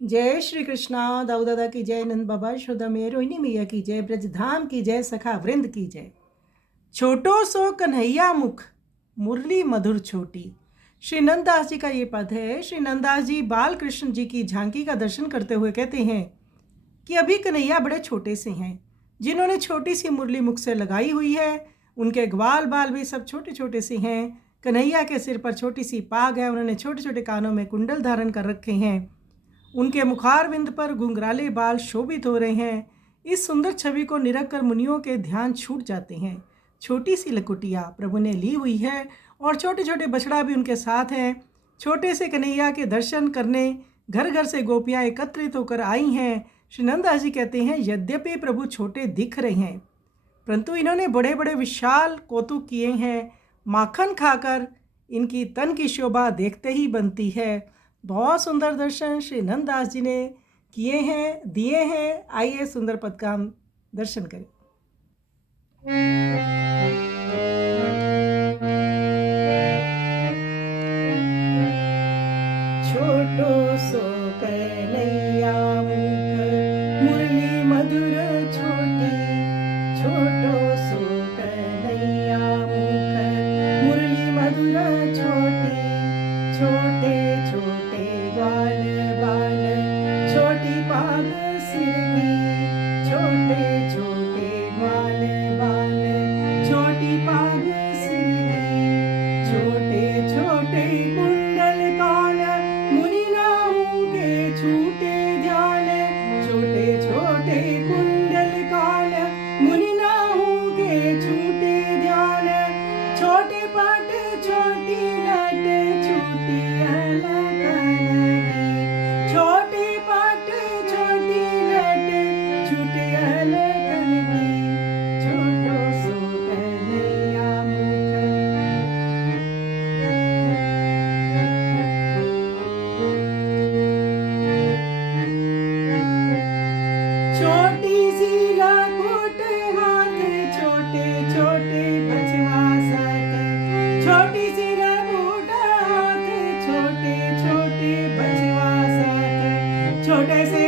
जय श्री कृष्णा। दाऊ दादा की जय, नंद बाबा यशोदा में, रोहिणी मैया की जय, ब्रजधाम की जय, सखा वृंद की जय। छोटो सो कन्हैया मुख, मुरली मधुर छोटी। श्री नंददास जी का ये पद है। श्री नंददास जी बाल कृष्ण जी की झांकी का दर्शन करते हुए कहते हैं कि अभी कन्हैया बड़े छोटे से हैं, जिन्होंने छोटी सी मुरली मुख से लगाई हुई है। उनके ग्वाल बाल भी सब छोटे छोटे से हैं। कन्हैया के सिर पर छोटी सी पाग है, उन्होंने छोटे छोटे कानों में कुंडल धारण कर रखे हैं। उनके मुखारविंद पर घुंघराले बाल शोभित हो रहे हैं। इस सुंदर छवि को निरख कर मुनियों के ध्यान छूट जाते हैं। छोटी सी लकुटिया प्रभु ने ली हुई है और छोटे छोटे बछड़ा भी उनके साथ हैं। छोटे से कन्हैया के दर्शन करने घर घर से गोपियाँ एकत्रित होकर आई हैं। श्री नंददास जी कहते हैं, यद्यपि प्रभु छोटे दिख रहे हैं, परंतु इन्होंने बड़े बड़े विशाल कौतुक किए हैं। माखन खाकर इनकी तन की शोभा देखते ही बनती है। बहुत सुंदर दर्शन श्री नंददास जी ने किए हैं, दिए हैं। आइए सुंदर पद का हम दर्शन करें। छोटो सो कन्हैया मुख, मुरली मधुर छोटी। छोटो सो कन्हैया मुख, मुरली मधुर छोटी। छोटे छोटे ग्वाल बाल, छोटी पाग सिर की। छोटे छोटे ग्वाल बाल, छोटी पाग सिर की। छोटे छोटे कुंडल कान, मुनि नामों के छूटे ध्यान। छोटे छोटे कुंडल कान, मुनि नामों के छूटे ध्यान। छोटे पट छोटी लट, छोटी अलकन की। छोटे पट छोटी लट, छोटी अलकन की। छोटो सो कन्हैया छोटी सी लकुट हाथ, छोटे छोटे बछवा साथ। छोटी सी लकुट हाथ, छोटे छोटे बछवा साथ। छोटे से